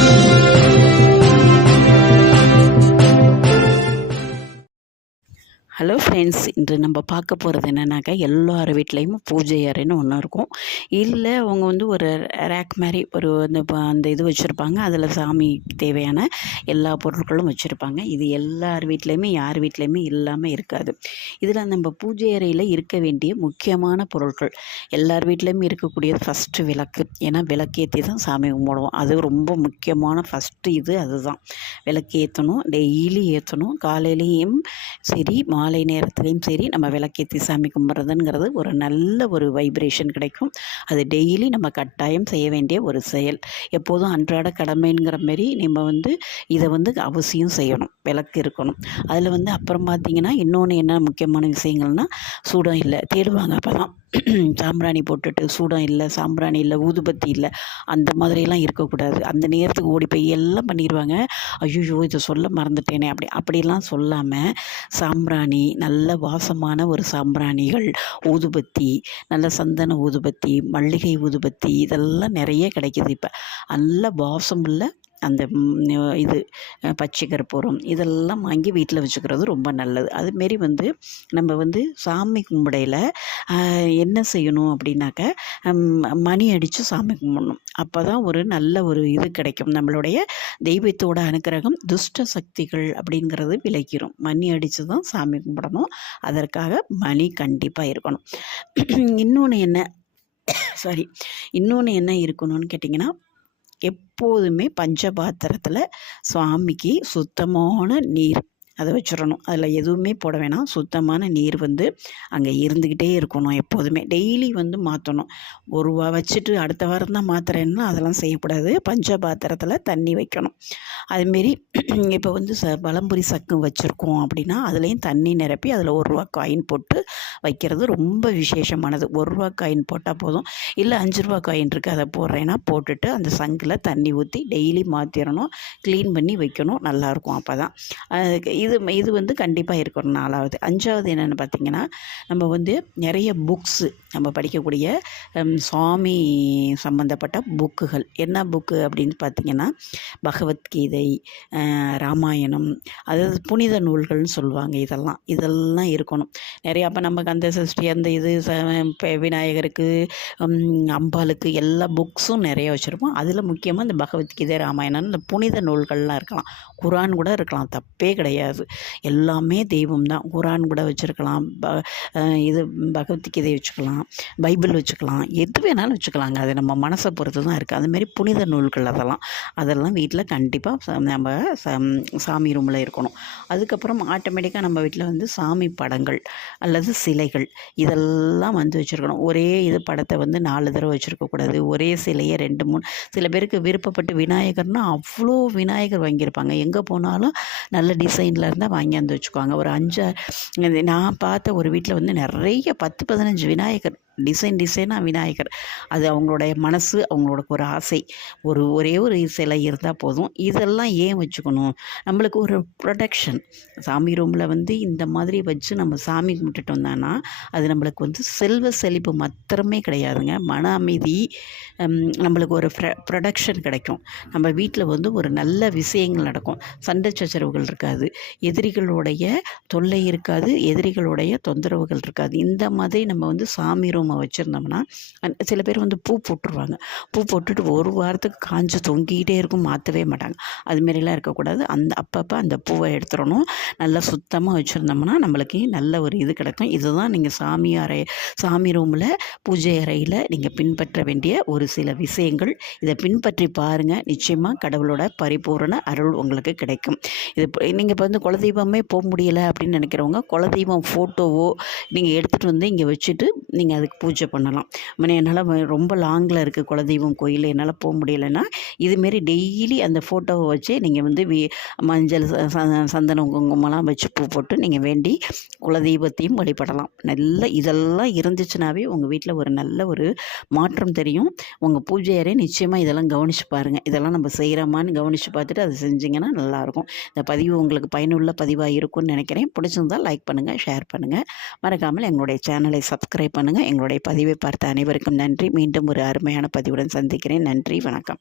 Thank you. Hello friends இன்று நம்ம பார்க்க போகிறது என்னன்னாக்கா எல்லார் வீட்லேயும் பூஜை அறைன்னு ஒன்று இருக்கும். இல்லை அவங்க வந்து ஒரு ரேக் மாதிரி ஒரு அந்த ப- அந்த இது வச்சுருப்பாங்க. அதில் சாமிக்கு தேவையான எல்லா பொருட்களும் வச்சுருப்பாங்க. இது எல்லார் வீட்லேயுமே யார் வீட்லேயுமே இல்லாமல் இருக்காது. இதில் நம்ம பூஜை அறையில் இருக்க வேண்டிய முக்கியமான பொருட்கள் எல்லார் வீட்லேயுமே இருக்கக்கூடியது ஃபஸ்ட்டு விளக்கு. ஏன்னா விளக்கேற்றி தான் சாமி கும்பிடுவோம். அது ரொம்ப முக்கியமான ஃபஸ்ட்டு இது அதுதான். விளக்கு ஏற்றணும் டெய்லி ஏற்றணும் காலையிலையும் சரி மா மாலை நேரத்துலையும் சரி நம்ம விளக்கேற்றி சாமி கும்பிட்றதுங்கிறது ஒரு நல்ல ஒரு வைப்ரேஷன் கிடைக்கும். அது டெய்லி நம்ம கட்டாயம் செய்ய வேண்டிய ஒரு செயல். எப்போதும் அன்றாட கடமைங்கிற மாரி நம்ம வந்து இதை வந்து அவசியம் செய்யணும். விளக்கு இருக்கணும். அதில் வந்து அப்புறம் பார்த்தீங்கன்னா இன்னொன்று என்ன முக்கியமான விஷயங்கள்னால் சூடம் இல்லை. தேடுவாங்க அப்போ தான் சாம்பிராணி போட்டுட்டு சூடம் இல்லை சாம்பிராணி இல்லை ஊதுபத்தி இல்லை அந்த மாதிரியெல்லாம் இருக்கக்கூடாது. அந்த நேரத்துக்கு ஓடி போய் எல்லாம் பண்ணிடுவாங்க ஐயோ இதை சொல்ல மறந்துட்டேனே அப்படி அப்படிலாம் சொல்லாமல் சாம்பிராணி நல்ல வாசமான ஒரு சாம்பிராணிகள் ஊதுபத்தி நல்ல சந்தன ஊதுபத்தி மல்லிகை ஊதுபத்தி இதெல்லாம் நிறைய கிடைக்கிது இப்போ. நல்ல வாசம் உள்ள அந்த இது பச்சை கற்பூரம் இதெல்லாம் வாங்கி வீட்டில் வச்சுக்கிறது ரொம்ப நல்லது. அதுமாரி வந்து நம்ம வந்து சாமி கும்பிடையில் என்ன செய்யணும் அப்படின்னாக்க மணி அடித்து சாமி கும்பிடணும். அப்போ தான் ஒரு நல்ல ஒரு இது கிடைக்கும். நம்மளுடைய தெய்வத்தோட அனுக்கிரகம் துஷ்ட சக்திகள் அப்படிங்கிறது விளக்கிடும் மணி அடித்து தான் சாமி கும்பிடணும். அதற்காக மணி கண்டிப்பாக இருக்கணும். இன்னொன்று என்ன சாரி இன்னொன்று என்ன இருக்கணும்னு கேட்டிங்கன்னா எப்போதுமே பஞ்சபாத்திரத்தில் சுவாமிக்கு சுத்தமான நீர் அதை வச்சிடணும். அதில் எதுவுமே போட வேணாம். சுத்தமான நீர் வந்து அங்கே இருந்துக்கிட்டே இருக்கணும் எப்போதுமே. டெய்லி வந்து மாற்றணும் ஒரு வா வச்சுட்டு அடுத்த வாரம் தான் மாத்துறேன்னா அதெல்லாம் செய்யக்கூடாது. பஞ்சபாத்திரத்தில் தண்ணி வைக்கணும். அதுமாரி இப்போ வந்து ச பழம்புரி சக்கு வச்சுருக்கோம் அப்படின்னா அதுலேயும் தண்ணி நிரப்பி அதில் ஒரு ரூபா காயின் போட்டு வைக்கிறது ரொம்ப விசேஷமானது. ஒரு ரூபா காயின் போட்டால் போதும். இல்லை அஞ்சு ரூபா காயின் இருக்குது அதை போடுறேன்னா போட்டுட்டு அந்த சங்கில் தண்ணி ஊற்றி டெய்லி மாற்றிடணும் க்ளீன் பண்ணி வைக்கணும். நல்லாயிருக்கும் அப்போ தான் இது இது வந்து கண்டிப்பாக இருக்கணும். நாலாவது. அஞ்சாவது என்னென்னு பார்த்தீங்கன்னா நம்ம வந்து நிறைய புக்ஸு நம்ம படிக்கக்கூடிய சுவாமி சம்மந்தப்பட்ட புக்குகள் என்ன புக்கு அப்படின்னு பார்த்தீங்கன்னா பகவத்கீதை ராமாயணம் அதாவது புனித நூல்கள்னு சொல்லுவாங்க இதெல்லாம். இதெல்லாம் இருக்கணும். நிறைய அப்போ நம்ம கந்த சஷ்டி அந்த இது ச- விநாயகருக்கு அம்பாளுக்கு எல்லா புக்ஸும் நிறைய வச்சுருப்போம். அதில் முக்கியமாக இந்த பகவத்கீதை ராமாயணம் இந்த புனித நூல்கள்லாம் இருக்கலாம். குரான் கூட இருக்கலாம். தப்பே கிடையாது. எல்லாமே தெய்வம் தான். குரான் கூட வச்சுருக்கலாம். ப இது பகவத்கீதை வச்சுக்கலாம். பைபிள் வச்சுக்கலாம். எது வேணாலும் வச்சுக்கலாங்க. அது நம்ம மனசை பொறுத்து தான் இருக்குது அதுமாரி புனித நூல்கள் அதெல்லாம். அதெல்லாம் வீட்டில் கண்டிப்பாக நம்ம ச சாமி ரூமில் இருக்கணும். அதுக்கப்புறம் ஆட்டோமேட்டிக்காக நம்ம வீட்டில் வந்து சாமி படங்கள் அல்லது சிலைகள் இதெல்லாம் வந்து வச்சுருக்கணும். ஒரே இது படத்தை வந்து நாலு தடவை வச்சுருக்கக்கூடாது ஒரே சிலையை ரெண்டு மூணு சில பேருக்கு விருப்பப்பட்டு விநாயகர்னால் அவ்வளோ விநாயகர் வாங்கியிருப்பாங்க. எங்கே போனாலும் நல்ல டிசைனில் இருந்தால் வாங்கியாந்து வச்சுக்குவாங்க. ஒரு அஞ்சு நான் பார்த்த ஒரு வீட்டில் வந்து நிறைய பத்து பதினஞ்சு விநாயகர் டிசைன் டிசைனாக விநாயகர். அது அவங்களுடைய மனசு அவங்களோட ஒரு ஆசை. ஒரு ஒரே ஒரு சிலை இருந்தால் போதும். இதெல்லாம் ஏன் வச்சுக்கணும்? நம்மளுக்கு ஒரு ப்ரொடெக்ஷன் சாமி ரூமில் வந்து இந்த மாதிரி வச்சு நம்ம சாமி கும்பிட்டுட்டு வந்தோன்னா அது நம்மளுக்கு வந்து செல்வ செழிப்பு மாத்திரமே கிடையாதுங்க. மன அமைதி நம்மளுக்கு ஒரு ப்ரொடக்ஷன் கிடைக்கும். நம்ம வீட்டில் வந்து ஒரு நல்ல விஷயங்கள் நடக்கும். சண்டை சச்சரவுகள் இருக்காது. எதிரிகளுடைய தொல்லை இருக்காது. எதிரிகளுடைய தொந்தரவுகள் இருக்காது. இந்த மாதிரி நம்ம வந்து சாமி ரூம் நம்ம வச்சுருந்தோம்னா அந்- சில பேர் வந்து பூ போட்டுருவாங்க. பூ போட்டுட்டு ஒரு வாரத்துக்கு காஞ்சு தொங்கிக்கிட்டே இருக்கும் மாற்றவே மாட்டாங்க. அதுமாரிலாம் இருக்கக்கூடாது. அந்த அப்பப்போ அந்த பூவை எடுத்துடணும். நல்லா சுத்தமாக வச்சுருந்தோம்னா நம்மளுக்கு நல்ல ஒரு இது கிடைக்கும். இதுதான் நீங்கள் சாமி அறை சாமி ரூமில் பூஜை அறையில் நீங்கள் பின்பற்ற வேண்டிய ஒரு சில விஷயங்கள். இதை பின்பற்றி பாருங்கள் நிச்சயமாக கடவுளோட பரிபூரண அருள் உங்களுக்கு கிடைக்கும். இது நீங்கள் இப்போ வந்து குலதெய்வமே போக முடியலை அப்படின்னு நினைக்கிறவங்க குலதெய்வம் ஃபோட்டோவோ நீங்கள் எடுத்துகிட்டு வந்து இங்கே வச்சுட்டு நீங்கள் அதுக்கு பூஜை பண்ணலாம். மன என்னால் ரொம்ப லாங்கில் இருக்குது குலதெய்வம் கோயில் என்னால் போக முடியலைன்னா இதுமாரி டெய்லி அந்த ஃபோட்டோவை வச்சு நீங்கள் வந்து வி மஞ்சள் ச- ச- சந்தனம் குங்குமம்லாம் வச்சு பூ போட்டு நீங்கள் வேண்டி குலதெய்வத்தையும் வழிபடலாம். நல்ல இதெல்லாம் இருந்துச்சுனாவே உங்கள் வீட்டில் ஒரு நல்ல ஒரு மாற்றம் தெரியும். உங்கள் பூஜை அறை நிச்சயமாக இதெல்லாம் கவனித்து பாருங்கள் இதெல்லாம் நம்ம செய்கிறோமான்னு கவனித்து பார்த்துட்டு அதை செஞ்சிங்கன்னா நல்லாயிருக்கும். இந்த பதிவு உங்களுக்கு பயனுள்ள பதிவாக இருக்கும்னு நினைக்கிறேன். பிடிச்சிருந்தால் லைக் பண்ணுங்கள் ஷேர் பண்ணுங்கள் மறக்காமல் எங்களுடைய சேனலை சப்ஸ்கிரைப் பண்ணுங்கள் எங்களுடைய பதிவை பார்த்த அனைவருக்கும் நன்றி. மீண்டும் ஒரு அருமையான பதிவுடன் சந்திக்கிறேன். நன்றி. வணக்கம்.